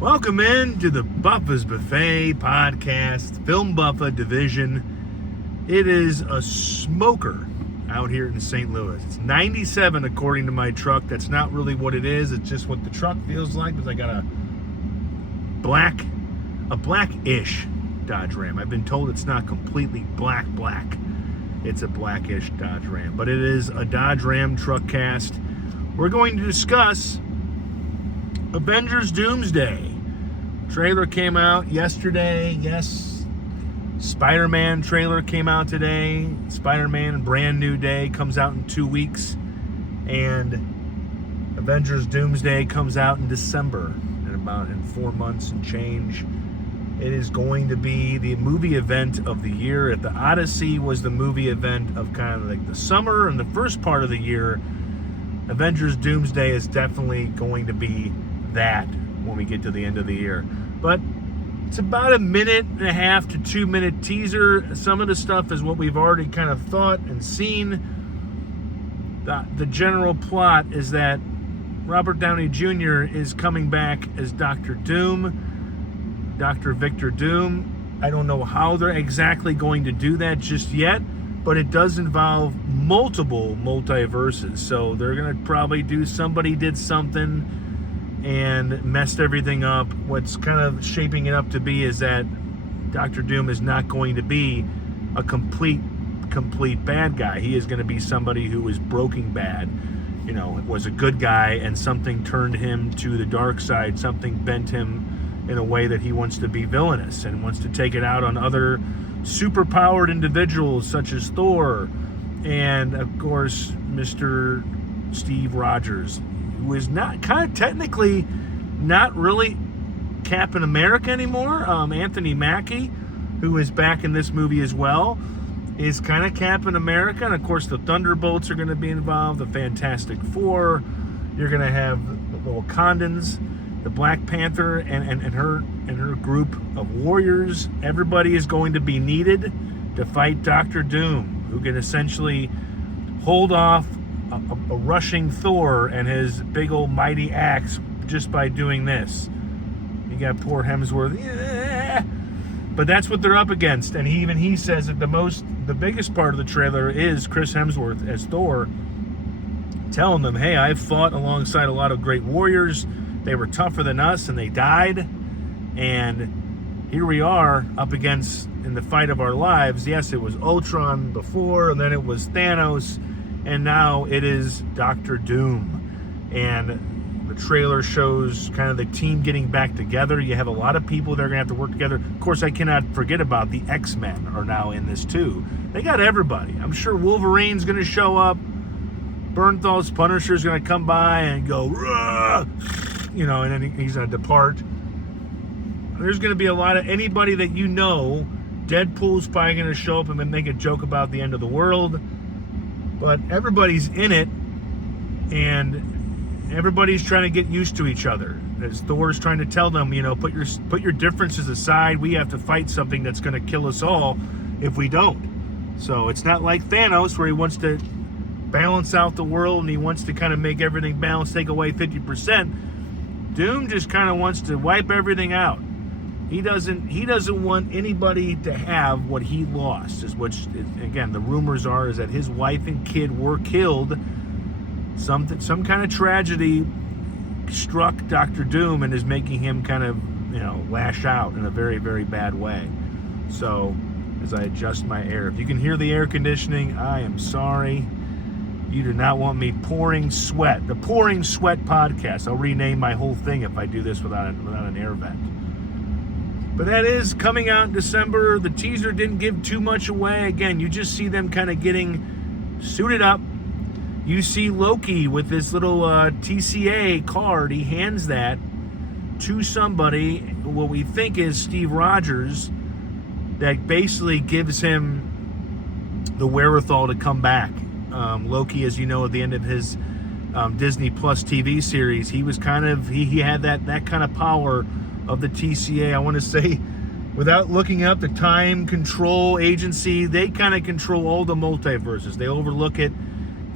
Welcome in to the Buffa's Buffet podcast, Film Buffa division. It is a smoker out here in St. Louis. It's 97 according to my truck. That's not really what it is. It's just what the truck feels like because I got a blackish Dodge Ram. I've been told it's not completely black. It's a blackish Dodge Ram, but it is a Dodge Ram truck cast. We're going to discuss Avengers Doomsday. Trailer came out yesterday. Yes, Spider-Man trailer came out today. Spider-Man Brand New Day comes out in 2 weeks. And Avengers Doomsday comes out in December, in 4 months and change. It is going to be the movie event of the year. If the Odyssey was the movie event of kind of like the summer and the first part of the year, Avengers Doomsday is definitely going to be that when we get to the end of the year. But it's about a 1.5 to 2 minute teaser. Some of the stuff is what we've already kind of thought and seen. The general plot is that Robert Downey Jr. is coming back as Dr. Doom, Dr. Victor Doom. I don't know how they're exactly going to do that just yet, but it does involve multiple multiverses. So they're going to probably do somebody did something and messed everything up. What's kind of shaping it up to be is that Dr. Doom is not going to be a complete bad guy. He is going to be somebody who was broken bad. You know, was a good guy and something turned him to the dark side. Something bent him in a way that he wants to be villainous and wants to take it out on other superpowered individuals such as Thor and, of course, Mr. Steve Rogers, who is not kind of technically not really Captain America anymore. Anthony Mackie, who is back in this movie as well, is kind of Captain America. And of course the Thunderbolts are going to be involved, the Fantastic Four. You're going to have the Wakandans, the Black Panther and her group of warriors. Everybody is going to be needed to fight Dr. Doom, who can essentially hold off a rushing Thor and his big old mighty axe just by doing this. You got poor Hemsworth. Yeah. But that's what they're up against. And he says that the biggest part of the trailer is Chris Hemsworth as Thor telling them, hey, I've fought alongside a lot of great warriors. They were tougher than us and they died. And here we are up against in the fight of our lives. Yes, it was Ultron before, and then it was Thanos, and now it is Dr. Doom. And the trailer shows kind of the team getting back together. You have a lot of people that are going to have to work together. Of course, I cannot forget about the X-Men are now in this too. They got everybody. I'm sure Wolverine's going to show up. Bernthal's Punisher's going to come by and go, "Rah!" You know, and then he's going to depart. There's going to be a lot of anybody that you know. Deadpool's probably going to show up and then make a joke about the end of the world. But everybody's in it, and everybody's trying to get used to each other. As Thor's trying to tell them, you know, put your differences aside. We have to fight something that's going to kill us all if we don't. So it's not like Thanos, where he wants to balance out the world and he wants to kind of make everything balance, take away 50%. Doom just kind of wants to wipe everything out. He doesn't want anybody to have what he lost, which again the rumors are is that his wife and kid were killed. Some kind of tragedy struck Dr. Doom and is making him kind of, you know, lash out in a very, very bad way. So as I adjust my air, if you can hear the air conditioning, I am sorry. You do not want me pouring sweat. The Pouring Sweat podcast. I'll rename my whole thing if I do this without an air vent. But that is coming out in December. The teaser didn't give too much away. Again, you just see them kind of getting suited up. You see Loki with this little TCA card. He hands that to somebody, what we think is Steve Rogers, that basically gives him the wherewithal to come back. Loki, as you know, at the end of his Disney Plus TV series, he was kind of, he had that kind of power of the TCA. I want to say, without looking up the Time Control Agency, they kind of control all the multiverses. They overlook it.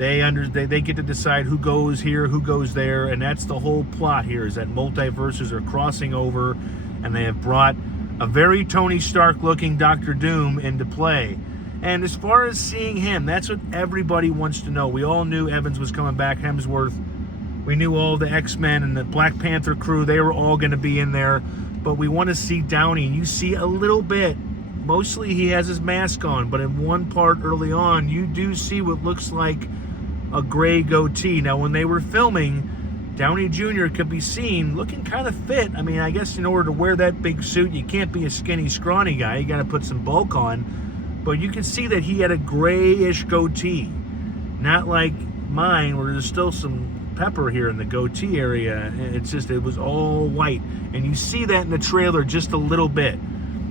They get to decide who goes here, who goes there, and that's the whole plot here, is that multiverses are crossing over, and they have brought a very Tony Stark looking Doctor Doom into play. And as far as seeing him, that's what everybody wants to know. We all knew Evans was coming back, Hemsworth. We knew all the X-Men and the Black Panther crew, they were all going to be in there. But we want to see Downey, and you see a little bit. Mostly he has his mask on, but in one part early on, you do see what looks like a gray goatee. Now, when they were filming, Downey Jr. could be seen looking kind of fit. I mean, I guess in order to wear that big suit, you can't be a skinny, scrawny guy. You got to put some bulk on. But you can see that he had a grayish goatee. Not like mine, where there's still some pepper here in the goatee area. It was all white. And you see that in the trailer just a little bit.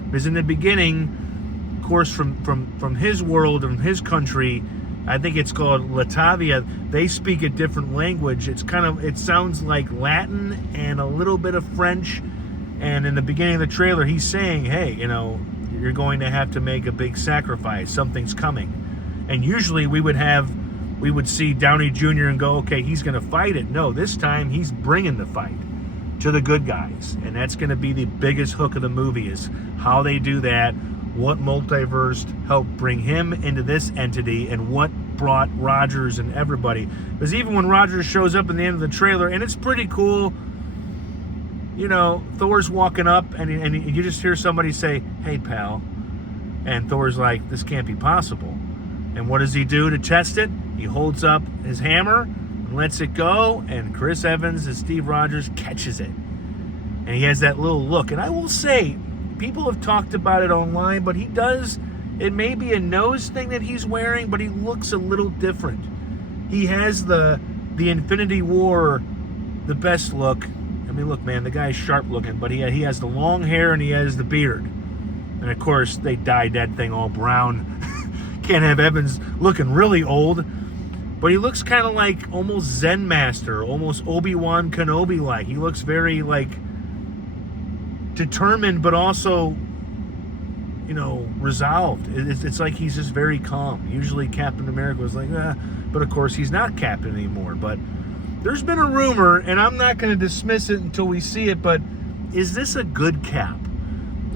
Because in the beginning, of course, from his world and his country, I think it's called Latavia, they speak a different language. It sounds like Latin and a little bit of French. And in the beginning of the trailer, he's saying, hey, you're going to have to make a big sacrifice. Something's coming. And usually we would see Downey Jr. and go, okay, he's going to fight it. No, this time he's bringing the fight to the good guys. And that's going to be the biggest hook of the movie, is how they do that, what multiverse helped bring him into this entity, and what brought Rogers and everybody. Because even when Rogers shows up in the end of the trailer, and it's pretty cool, Thor's walking up, and you just hear somebody say, hey, pal. And Thor's like, this can't be possible. And what does he do to test it? He holds up his hammer and lets it go, and Chris Evans as Steve Rogers catches it. And he has that little look. And I will say, people have talked about it online, but it may be a nose thing that he's wearing, but he looks a little different. He has the Infinity War, the best look. I mean, look, man, the guy's sharp looking, but he has the long hair and he has the beard. And of course, they dyed that thing all brown. Can't have Evans looking really old. But he looks kind of like almost Zen Master, almost Obi-Wan Kenobi-like. He looks very, determined, but also, resolved. It's like he's just very calm. Usually Captain America was like, but of course he's not Captain anymore. But there's been a rumor, and I'm not going to dismiss it until we see it, but is this a good Cap?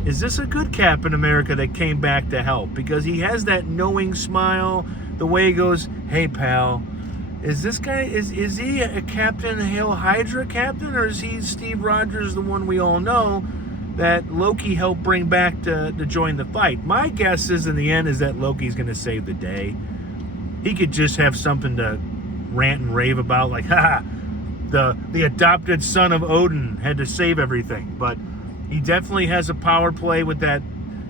Is this a good Captain America that came back to help? Because he has that knowing smile, the way he goes, hey, pal, is this guy, is he a Captain Hail Hydra captain, or is he Steve Rogers, the one we all know that Loki helped bring back to join the fight? My guess is, in the end, is that Loki's going to save the day. He could just have something to rant and rave about, like, the adopted son of Odin had to save everything. But he definitely has a power play with that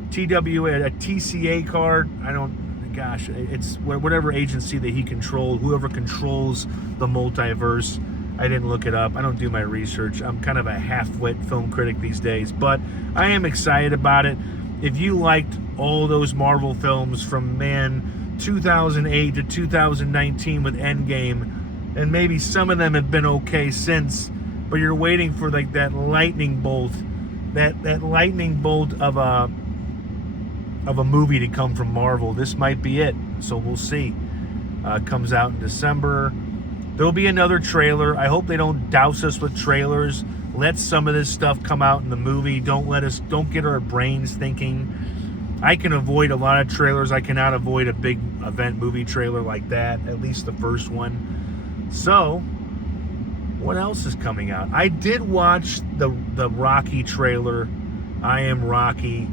TCA card. It's whatever agency that he controlled, whoever controls the multiverse. I didn't look it up. I don't do my research. I'm kind of a half-wit film critic these days, but I am excited about it. If you liked all those Marvel films from 2008 to 2019 with Endgame, and maybe some of them have been okay since, but you're waiting for that lightning bolt, that lightning bolt of a movie to come from Marvel, this might be it. So we'll see. It comes out in December. There'll be another trailer. I hope they don't douse us with trailers. Let some of this stuff come out in the movie. Don't get our brains thinking. I can avoid a lot of trailers. I cannot avoid a big event movie trailer like that, at least the first one. So, what else is coming out? I did watch the Rocky trailer. I Am Rocky,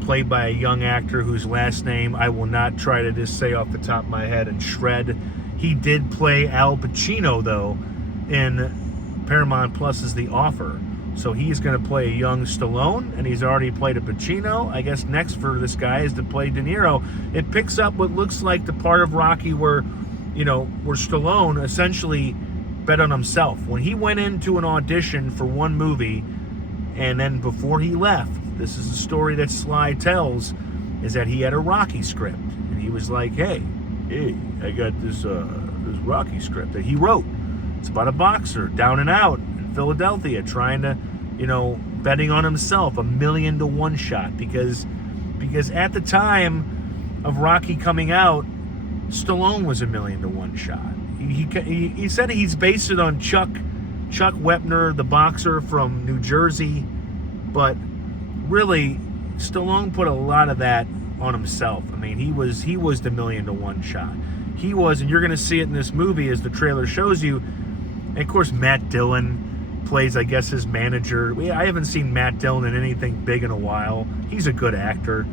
played by a young actor whose last name I will not try to just say off the top of my head and shred. He did play Al Pacino, though, in Paramount Plus's The Offer. So he's going to play a young Stallone, and he's already played a Pacino. I guess next for this guy is to play De Niro. It picks up what looks like the part of Rocky where Stallone essentially bet on himself. When he went into an audition for one movie, and then before he left, this is the story that Sly tells, is that he had a Rocky script. And he was like, hey, I got this Rocky script that he wrote. It's about a boxer down and out in Philadelphia trying to, betting on himself, $1 million to 1 shot. Because at the time of Rocky coming out, Stallone was a 1,000,000 to 1 shot. He said he's based it on Chuck Wepner, the boxer from New Jersey, but really, Stallone put a lot of that on himself. I mean, he was the 1,000,000 to 1 shot. He was, and you're going to see it in this movie as the trailer shows you. And of course, Matt Dillon plays, I guess, his manager. I haven't seen Matt Dillon in anything big in a while. He's a good actor.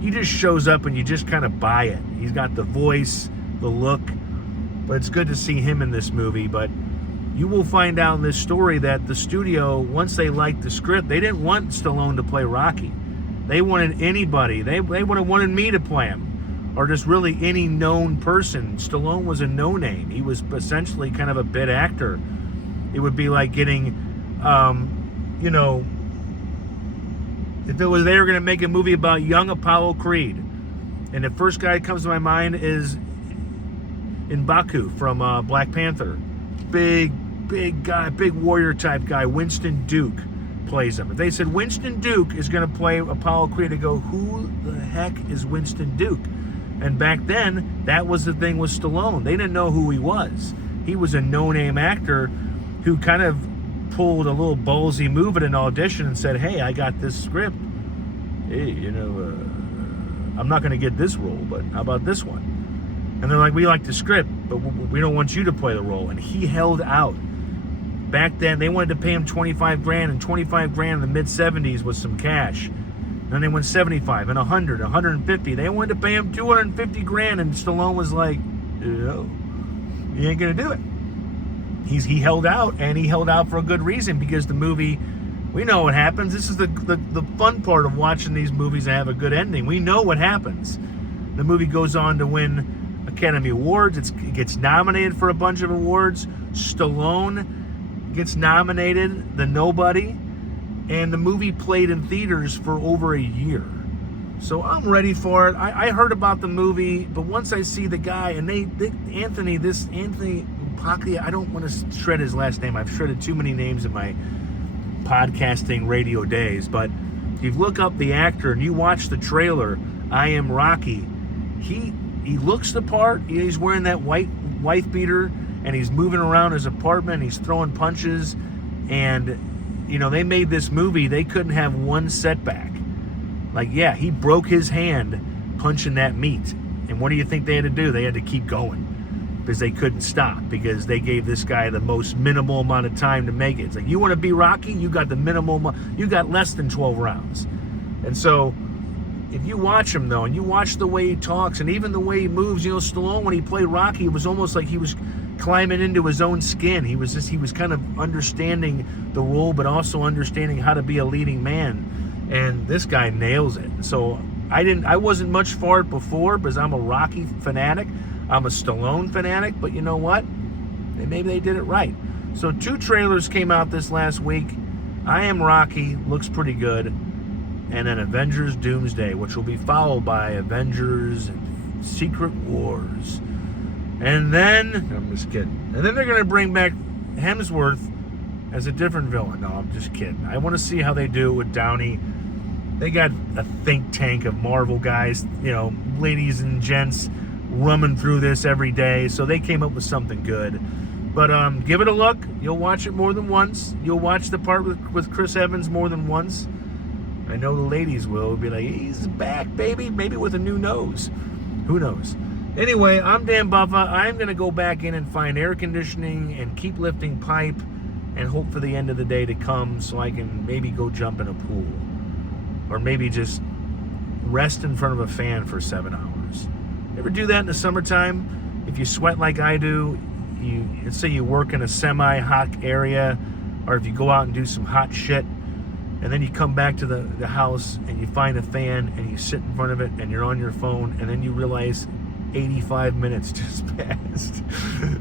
He just shows up and you just kind of buy it. He's got the voice, the look, but it's good to see him in this movie. But you will find out in this story that the studio, once they liked the script, they didn't want Stallone to play Rocky. They wanted anybody. They would have wanted me to play him, or just really any known person. Stallone was a no-name. He was essentially kind of a bit actor. It would be like getting, if they were going to make a movie about young Apollo Creed, and the first guy that comes to my mind is M'Baku from Black Panther. Big guy, big warrior type guy. Winston Duke plays him. If they said Winston Duke is going to play Apollo Creed, they go, who the heck is Winston Duke? And back then, that was the thing with Stallone. They didn't know who he was. He was a no-name actor who kind of pulled a little ballsy move at an audition and said, hey, I got this script. Hey, I'm not going to get this role, but how about this one? And they're like, we like the script, but we don't want you to play the role. And he held out. Back then, they wanted to pay him $25,000, and $25,000 in the mid-'70s was some cash. Then they went 75 and 100, 150. They wanted to pay him $250,000, and Stallone was like, no, you ain't going to do it. He held out, and he held out for a good reason, because the movie, we know what happens. This is the fun part of watching these movies that have a good ending. We know what happens. The movie goes on to win Academy Awards. It gets nominated for a bunch of awards. Stallone gets nominated, the nobody, and the movie played in theaters for over a year. So I'm ready for it. I heard about the movie, but once I see the guy, and Anthony Pacquiao, I don't want to shred his last name. I've shredded too many names in my podcasting radio days, but if you look up the actor and you watch the trailer, I Am Rocky, he looks the part. He's wearing that white wife beater, and he's moving around his apartment, he's throwing punches, and they made this movie, they couldn't have one setback. Like, yeah, he broke his hand punching that meat, and what do you think they had to do? They had to keep going, because they couldn't stop, because they gave this guy the most minimal amount of time to make it. It's like, you want to be Rocky? You got the minimal, you got less than 12 rounds. And so, if you watch him, though, and you watch the way he talks, and even the way he moves, Stallone, when he played Rocky, it was almost like he was climbing into his own skin. He was kind of understanding the role, but also understanding how to be a leading man. And this guy nails it. So I wasn't much for it before, because I'm a Rocky fanatic. I'm a Stallone fanatic, but you know what? Maybe they did it right. So 2 trailers came out this last week. I Am Rocky looks pretty good. And then Avengers Doomsday, which will be followed by Avengers Secret Wars. And then, I'm just kidding. And then they're going to bring back Hemsworth as a different villain. No, I'm just kidding. I want to see how they do it with Downey. They got a think tank of Marvel guys, ladies and gents, rumming through this every day. So they came up with something good. But give it a look. You'll watch it more than once. You'll watch the part with Chris Evans more than once. I know the ladies will be like, he's back, baby. Maybe with a new nose. Who knows? Anyway, I'm Dan Buffa. I'm going to go back in and find air conditioning and keep lifting pipe and hope for the end of the day to come so I can maybe go jump in a pool. Or maybe just rest in front of a fan for 7 hours. Ever do that in the summertime? If you sweat like I do, let's say you work in a semi-hot area, or if you go out and do some hot shit, and then you come back to the house and you find a fan and you sit in front of it and you're on your phone, and then you realize 85 minutes just passed.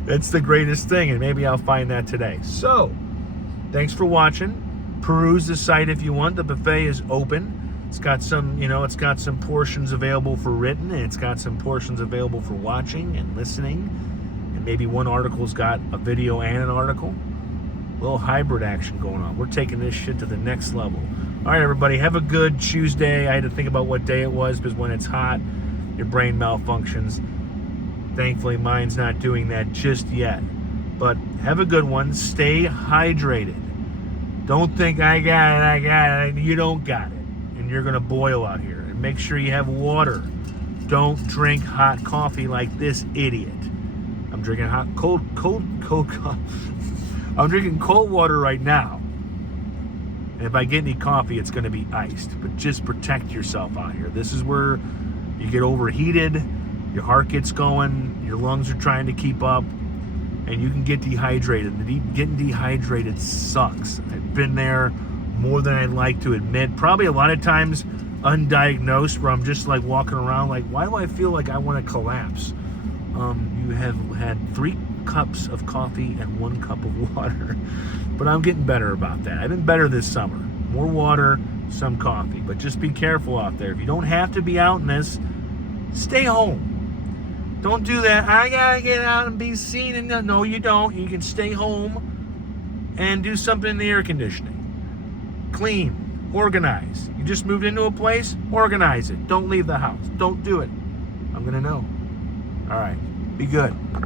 That's the greatest thing, and maybe I'll find that today. So, thanks for watching. Peruse the site if you want. The buffet is open. It's got some, it's got some portions available for written, and it's got some portions available for watching and listening. And maybe one article's got a video and an article. A little hybrid action going on. We're taking this shit to the next level. All right, everybody, have a good Tuesday. I had to think about what day it was, because when it's hot, your brain malfunctions. Thankfully, mine's not doing that just yet. But have a good one. Stay hydrated. Don't think I got it. You don't got it. And you're going to boil out here. And make sure you have water. Don't drink hot coffee like this idiot. I'm drinking cold coffee. I'm drinking cold water right now. And if I get any coffee, it's going to be iced. But just protect yourself out here. This is where you get overheated, your heart gets going, your lungs are trying to keep up, and you can get dehydrated. Getting dehydrated sucks. I've been there more than I'd like to admit. Probably a lot of times undiagnosed, where I'm just like walking around like, why do I feel like I want to collapse? You have had 3 cups of coffee and 1 cup of water. But I'm getting better about that. I've been better this summer. More water, some coffee. But just be careful out there. If you don't have to be out in this, stay home. Don't do that. I gotta get out and be seen. And no, you don't. You can stay home and do something in the air conditioning. Clean. Organize. You just moved into a place? Organize it. Don't leave the house. Don't do it. I'm gonna know. All right. Be good.